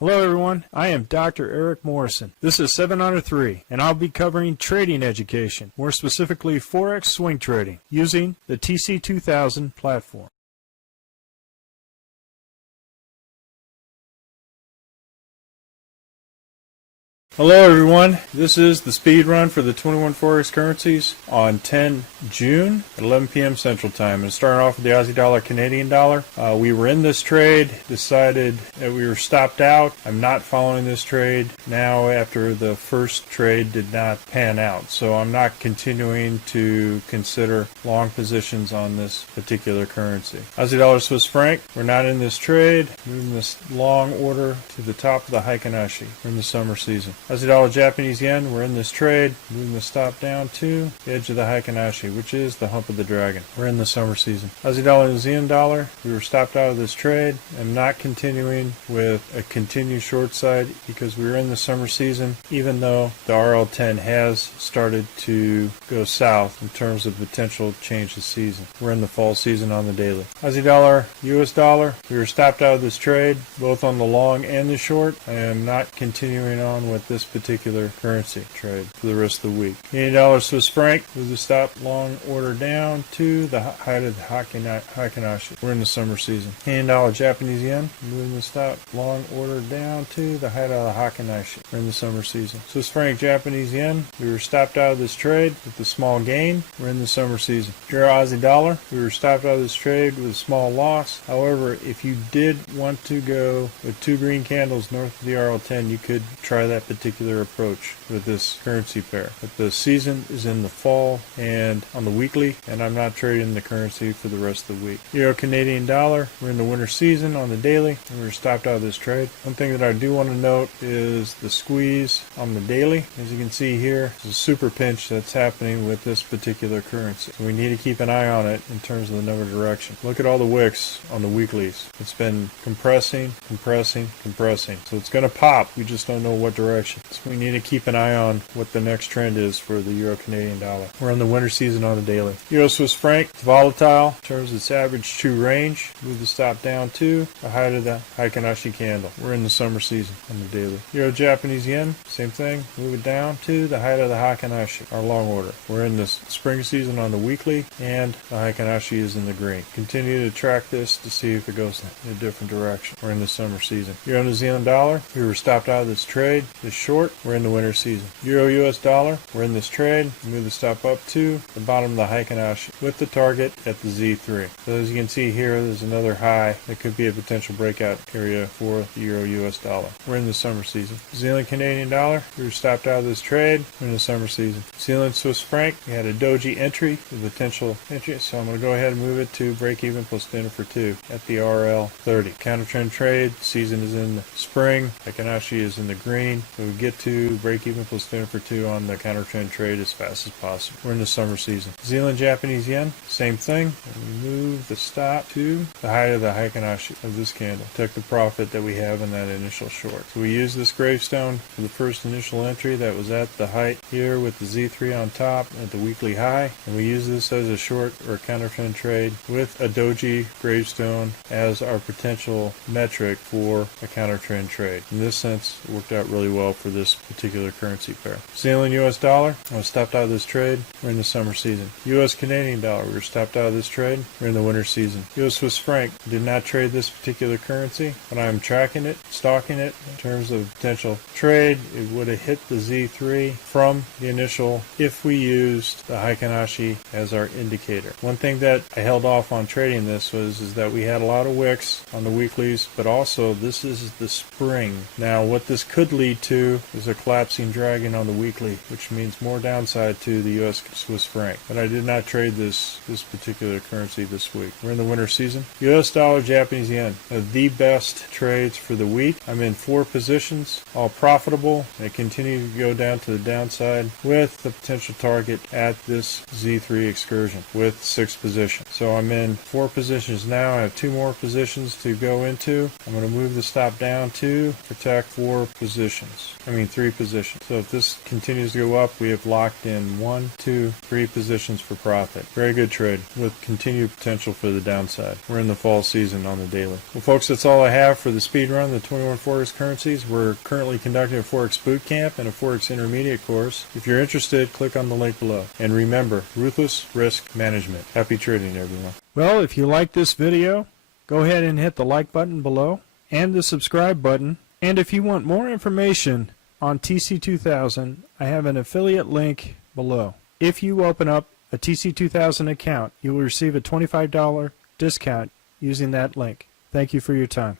Hello everyone, I am Dr. Eric Morrison. This is 7 Under 3, and I'll be covering trading education, more specifically Forex swing trading, using the TC2000 platform. Hello everyone, this is the speed run for the 21 Forex currencies on 10 June at 11 p.m. Central Time. And starting off with the Aussie dollar, Canadian dollar. We were in this trade, decided that we were stopped out. I'm not following this trade now after the first trade did not pan out. So I'm not continuing to consider long positions on this particular currency. Aussie dollar, Swiss franc, we're not in this trade. Moving this long order to the top of the Heikin-Ashi. We're in the summer season. Aussie dollar, Japanese yen, we're in this trade, moving the stop down to the edge of the Heikin-Ashi, which is the hump of the dragon. We're in the summer season. Aussie dollar, New Zealand dollar, we were stopped out of this trade. I'm not continuing with a continued short side because we're in the summer season, even though the RL10 has started to go south in terms of potential change of season. We're in the fall season on the daily. Aussie dollar, US dollar, we were stopped out of this trade, both on the long and the short. I am not continuing on with this particular currency trade for the rest of the week. Canadian dollar, Swiss franc, with the stop long order down to the height of the Heikin-Ashi. We're in the summer season. Canadian dollar, Japanese yen, moving the stop long order down to the height of the Heikin-Ashi. We're in the summer season. Swiss franc, Japanese yen, we were stopped out of this trade with a small gain. We're in the summer season. Euro, Aussie dollar, we were stopped out of this trade with a small loss. However, if you did want to go with two green candles north of the RL10, you could try that particular approach with this currency pair. But the season is in the fall and on the weekly, and I'm not trading the currency for the rest of the week. Euro, Canadian dollar, we're in the winter season on the daily, and we were stopped out of this trade. One thing that I do want to note is the squeeze on the daily. As you can see here, there's a super pinch that's happening with this particular currency. So we need to keep an eye on it in terms of the number direction. Look at all the wicks on the weeklies. It's been compressing. So it's going to pop. We just don't know what direction. So we need to keep an eye on what the next trend is for the Euro Canadian dollar. We're in the winter season on the daily. Euro Swiss franc, it's volatile in terms of its average true range. Move the stop down to the height of the Heikin-Ashi candle. We're in the summer season on the daily. Euro Japanese yen, same thing. Move it down to the height of the Heikin-Ashi, our long order. We're in the spring season on the weekly, and the Heikin-Ashi is in the green. Continue to track this to see if it goes in a different direction. We're in the summer season. Euro New Zealand dollar, we were stopped out of this trade. This short, we're in the winter season. Euro US dollar, we're in this trade. Move the stop up to the bottom of the Heikin-Ashi with the target at the Z3. So as you can see here, there's another high that could be a potential breakout area for the Euro US dollar. We're in the summer season. New Zealand Canadian dollar, we were stopped out of this trade. We're in the summer season. New Zealand Swiss franc, we had a doji entry, the potential entry, so I'm going to go ahead and move it to break even plus dinner for 2 at the RL30. Counter trend trade, season is in the spring, Heikin-Ashi is in the green, so we get to break even plus dinner for 2 on the counter trend trade as fast as possible. We're in the summer season. New Zealand Japanese yen, same thing. And we move the stop to the height of the Heikin-Ashi of this candle. Took the profit that we have in that initial short. So we use this gravestone for the first initial entry that was at the height here with the Z3 on top at the weekly high, and we use this as a short or counter trend trade with a doji gravestone as our potential metric for a counter trend trade. In this sense, it worked out really well for this particular currency pair. New Zealand US dollar, I was stopped out of this trade. We're in the summer season. US Canadian dollar, we were stopped out of this trade. We're in the winter season. US Swiss franc, did not trade this particular currency, but I'm tracking it, stalking it in terms of potential trade. It would have hit the Z3 from the initial if we used the Heikin-Ashi as our indicator. One thing that I held off on trading this is that we had a lot of wicks on the weeklies, but also this is the spring. Now what this could lead to is a collapsing dragon on the weekly, which means more downside to the US Swiss franc. But I did not trade this particular currency this week. We're in the winter season. US dollar, Japanese yen, the best trades for the week. I'm in 4 positions, all profitable. I continue to go down to the downside with the potential target at this Z3 excursion with 6 positions. So I'm in 4 positions now. I have 2 more positions to go into. I'm going to move the stop down to protect 4 positions. 3 positions. So if this continues to go up, we have locked in 1, 2, 3 positions for profit. Very good trade with continued potential for the downside. We're in the fall season on the daily. Well, folks, that's all I have for the speed run, the 21 Forex currencies. We're currently conducting a Forex boot camp and a Forex intermediate course. If you're interested, click on the link below. And remember, ruthless risk management. Happy trading, everyone. Well, if you like this video, go ahead and hit the like button below and the subscribe button. And if you want more information on TC2000, I have an affiliate link below. If you open up a TC2000 account, you will receive a $25 discount using that link. Thank you for your time.